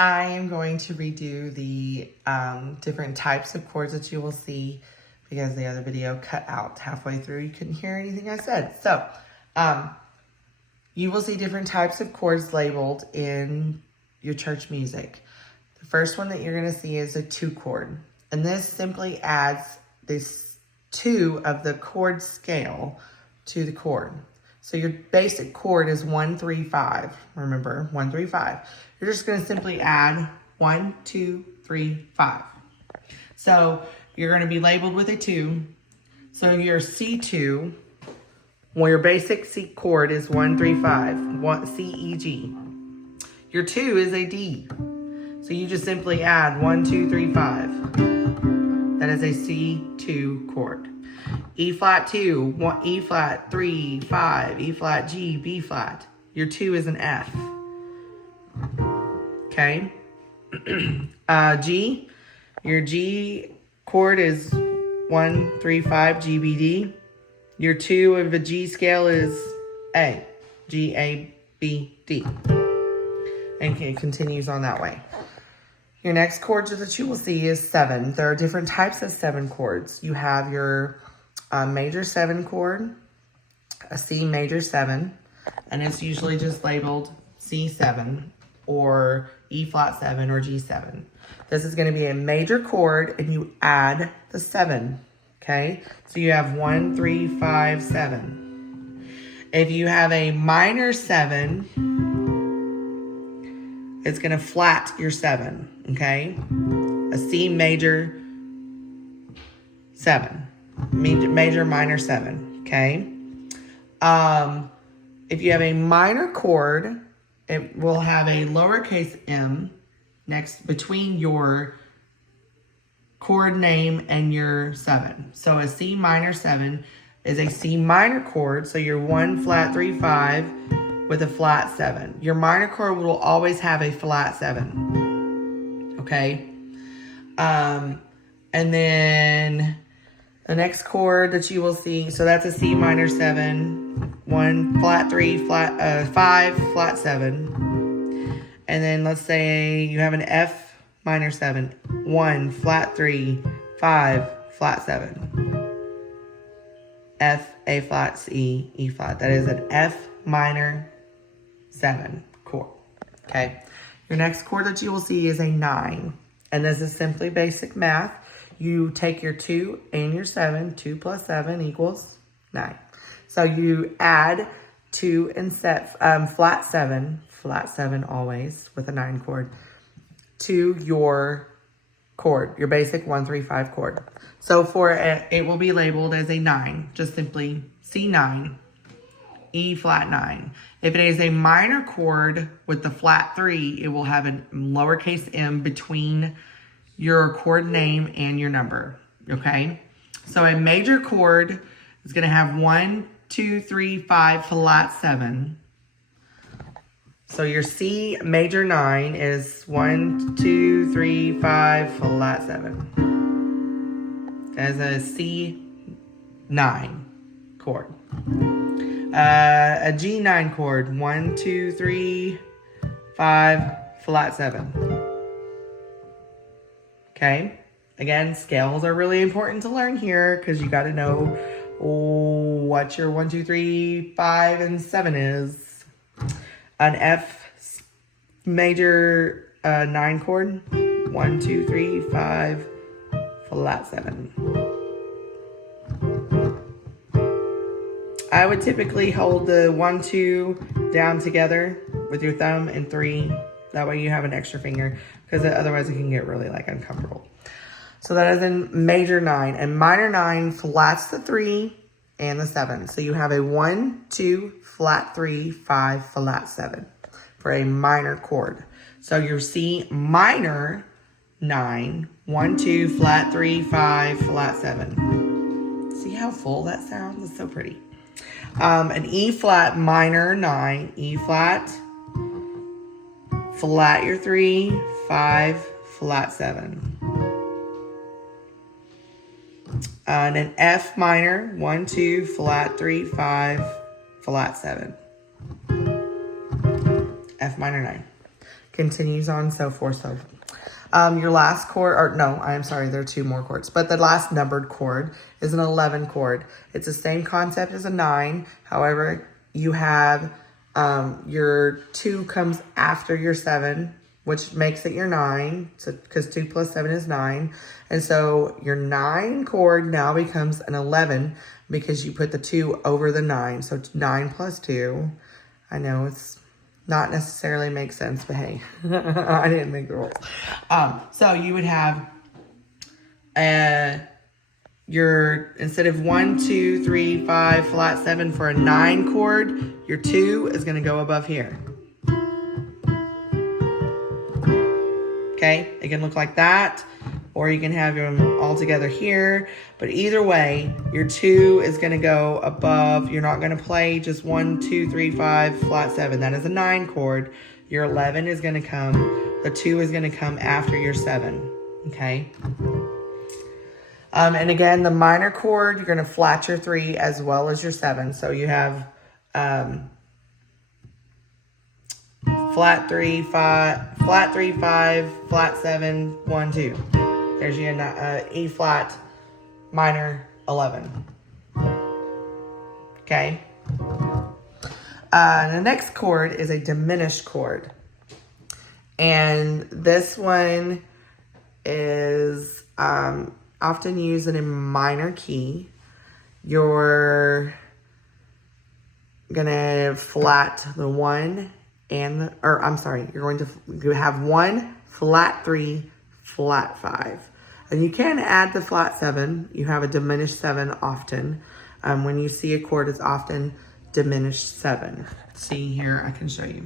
I am going to redo the different types of chords that you will see because the other video cut out halfway through. You couldn't hear anything I said. So you will see different types of chords labeled in your church music. The first one that you're going to see is a 2 chord. And this simply adds this 2 of the chord scale to the chord. So your basic chord is 1, 3, 5. Remember, 1, 3, 5. You're just going to simply add 1, 2, 3, 5. So you're going to be labeled with a 2. So your C2, well, your basic C chord is 1, 3, 5. C, E, G. Your 2 is a D. So you just simply add 1, 2, 3, 5. That is a C2 chord. E flat 2, E flat 3, 5, E flat G, B flat. Your 2 is an F. Okay. G, your G chord is 1, 3, 5, G, B, D. Your 2 of the G scale is A, G, A, B, D. And it continues on that way. Your next chord that you will see is 7. There are different types of 7 chords. You have your major 7 chord, a C major 7, and it's usually just labeled C7 or E flat 7 or G7. This is going to be a major chord and you add the 7, okay? So you have 1, 3, 5, 7. If you have a minor 7, it's going to flat your 7, okay? A C major 7. Major, minor 7, okay? If you have a minor chord, it will have a lowercase m next between your chord name and your 7. So a C minor 7 is a C minor chord, so your 1 flat 3 5 with a flat 7. Your minor chord will always have a flat 7, okay? And then the next chord that you will see, so that's a C minor 7, 1 flat 3 flat 5 flat 7, and then let's say you have an F minor 7, 1 flat 3 5 flat 7, F A flat C E flat. That is an F minor 7 chord. Okay. Your next chord that you will see is a 9, and this is simply basic math. You take your 2 and your 7. 2 plus 7 equals 9. So you add 2 and flat 7 always with a 9 chord, to your chord, your basic 1, 3, 5 chord. So for it will be labeled as a 9, just simply C9, E flat 9. If it is a minor chord with the flat 3, it will have a lowercase m between your chord name and your number, okay? So a major chord is going to have 1, 2, 3, 5 flat 7. So your C major 9 is 1, 2, 3, 5 flat 7. As a C9 chord. A G9 chord, 1, 2, 3, 5 flat 7. Okay, again, scales are really important to learn here because you got to know what your 1, 2, 3, 5, and 7 is. An F major 9 chord, 1, 2, 3, 5, flat 7. I would typically hold the 1, 2 down together with your thumb and 3. That way you have an extra finger, because otherwise it can get really uncomfortable. So that is in major 9. And minor 9 flats the 3 and the 7. So you have a 1, 2, flat 3, 5, flat 7 for a minor chord. So your C minor 9, 1, 2, flat 3, 5, flat 7. See how full that sounds? It's so pretty. An E flat minor 9, E flat, flat your 3, 5, flat 7. And an F minor, 1, 2, flat 3, 5, flat 7. F minor 9. continues on, so forth, so your last chord, or no, I'm sorry, there are 2 more chords, but the last numbered chord is an 11 chord. It's the same concept as a 9. However, you have your 2 comes after your 7, which makes it your 9, so because 2 plus 7 is 9. And so your 9 chord now becomes an 11 because you put the 2 over the 9. So it's 9 plus 2. I know it's not necessarily makes sense, but hey, I didn't make the rules. So you would have your, instead of 1, 2, 3, 5, flat 7 for a 9 chord, your 2 is going to go above here. Okay, it can look like that, or you can have them all together here. But either way, your 2 is going to go above. You're not going to play just 1, 2, 3, 5, flat 7. That is a 9 chord. Your 11 is going to come, the 2 is going to come after your 7. Okay. And again, the minor chord, you're going to flat your 3 as well as your 7. So you have flat 3, 5, flat 3, 5, flat 7, 1, 2. There's your E flat minor 11. Okay. The next chord is a diminished chord. And this one is often used in a minor key. You're gonna flat the 1 and the, or I'm sorry, you're going to have 1, flat 3, flat 5. And you can add the flat 7. You have a diminished 7 often. When you see a chord, it's often diminished 7. See here, I can show you.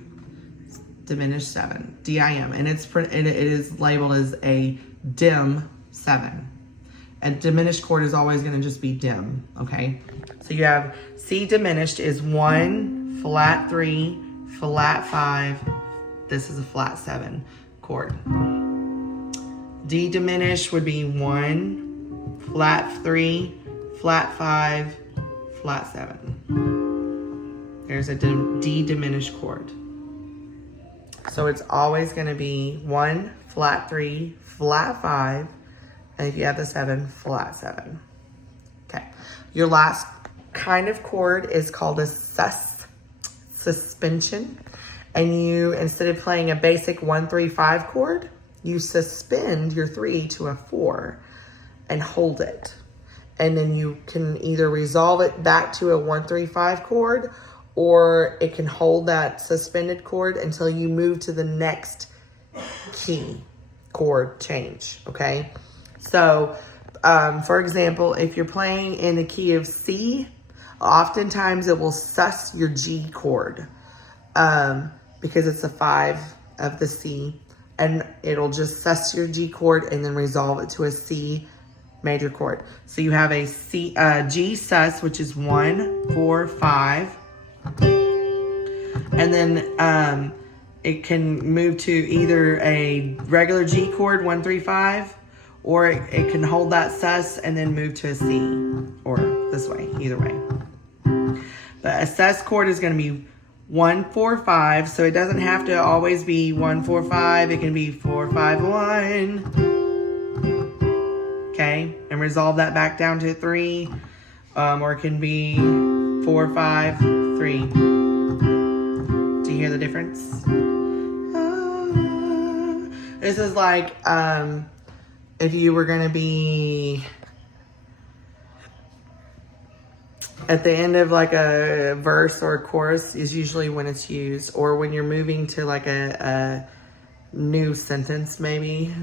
It's diminished 7, D-I-M, and it is labeled as a dim 7. A diminished chord is always going to just be dim, okay? So you have C diminished is 1, flat 3, flat 5. This is a flat 7 chord. D diminished would be 1, flat 3, flat 5, flat 7. There's a D diminished chord. So it's always going to be 1, flat 3, flat 5, and if you have the 7, flat 7. Okay. Your last kind of chord is called a suspension. And you, instead of playing a basic 1, 3, 5 chord, you suspend your 3 to a 4 and hold it. And then you can either resolve it back to a 1, 3, 5 chord, or it can hold that suspended chord until you move to the next key chord change, okay? So, for example, if you're playing in the key of C, oftentimes it will sus your G chord because it's a 5 of the C, and it'll just sus your G chord and then resolve it to a C major chord. So you have a C, G sus, which is 1, 4, 5, and then it can move to either a regular G chord, 1, 3, 5, or it can hold that sus and then move to a C, or this way, either way. But a sus chord is going to be 1, 4, 5, so it doesn't have to always be 1, 4, 5. It can be 4, 5, 1. Okay, and resolve that back down to 3, or it can be 4, 5, 3. Do you hear the difference? This is like if you were going to be at the end of like a verse or a chorus is usually when it's used, or when you're moving to like a new sentence maybe.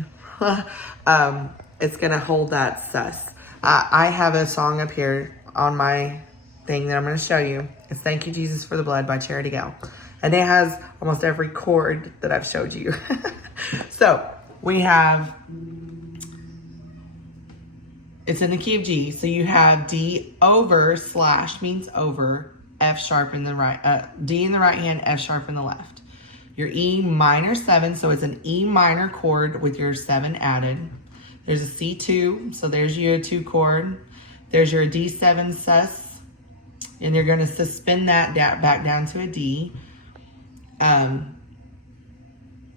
It's going to hold that sus. I have a song up here on my thing that I'm going to show you. It's Thank You Jesus for the Blood by Charity Gale. And it has almost every chord that I've showed you. So we have, it's in the key of G. So you have D over slash means over, F sharp in the right, D in the right hand, F sharp in the left. Your E minor 7, so it's an E minor chord with your 7 added. There's a C2, so there's your 2 chord. There's your D7 sus, and you're going to suspend that back down to a D.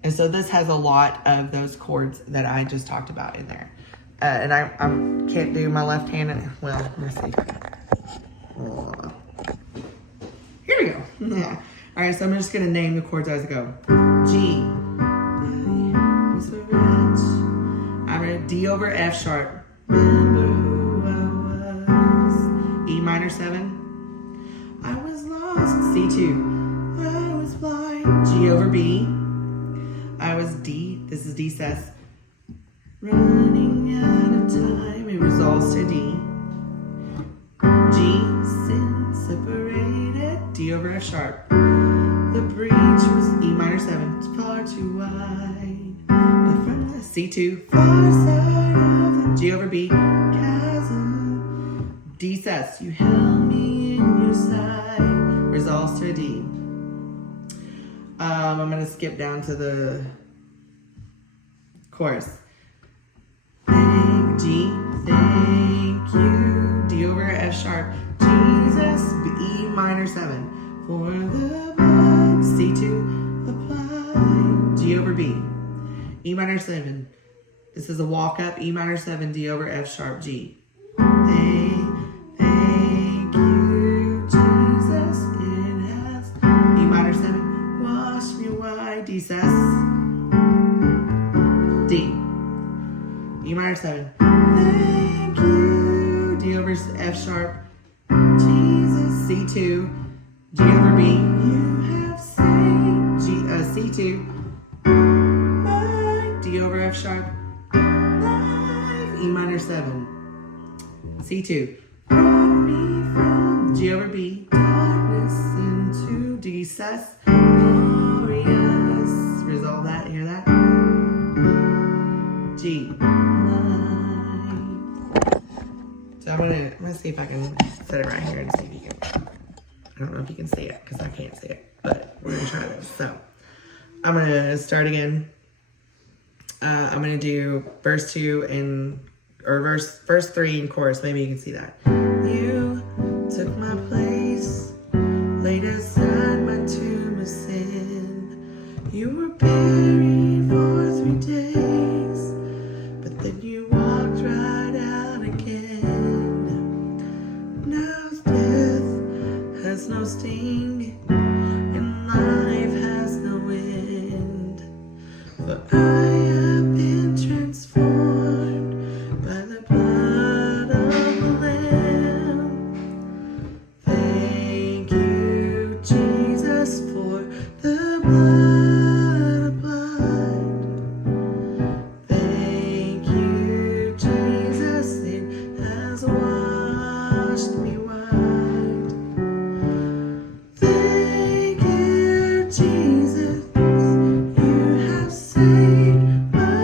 And so this has a lot of those chords that I just talked about in there. And I can't do my left hand. Well, let's see. Here we go. Yeah. All right, so I'm just going to name the chords as I go. G. I'm going to D over F sharp. Remember who I was. E minor 7. I was lost. C2. I was blind. G over B. I was D. This is D sus. Running out of time. It resolves to D. G. Sin separated. D over F sharp. The breach was E minor 7. It's far too wide. But from the C2. Far side of the G over B. Chasm. D sus. You held me in your side. Resolves to a D. I'm going to skip down to the chorus. Thank G, thank you. D over F sharp. Jesus, E minor 7. For the blood, C2, apply. G over B. E minor 7. This is a walk up. E minor 7, D over F sharp, G. Thank you, Jesus. It has E minor 7. Wash me white, D sus. D. E minor 7. Thank you. D over F sharp. Jesus. C2. G over B. You have saved. C2. My D over F sharp. Life. E minor 7. C2. Brought me from G over B. Darkness into D sus. Glorious. Resolve that. Hear that? G. So I'm gonna see if I can set it right here and see if you can. I don't know if you can see it because I can't see it, but we're gonna try this. So I'm gonna start again. I'm gonna do verse 2 and verse 3 in chorus. Maybe you can see that. You took my place, laid aside my tomb of sin. You were buried for 3 days, but then you walked right out again. Now death has no sting, and life has no end. For I have been transformed by the blood of the Lamb. Thank you, Jesus, for the blood applied. Thank you, Jesus, it has washed me white. Thank you, Jesus, you have saved my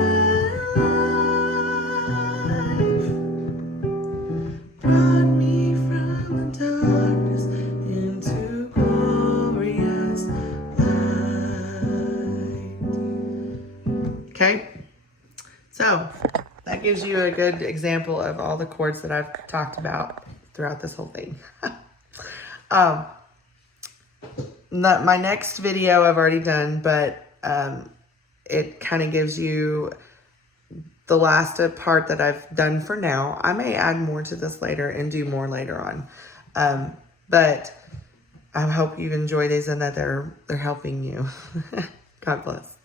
life. Brought me from the darkness into glorious light. Okay, so that gives you a good example of all the chords that I've talked about throughout this whole thing. My next video I've already done, but it kind of gives you the last part that I've done for now. I may add more to this later and do more later on. But I hope you've enjoyed these and that they're helping you. God bless.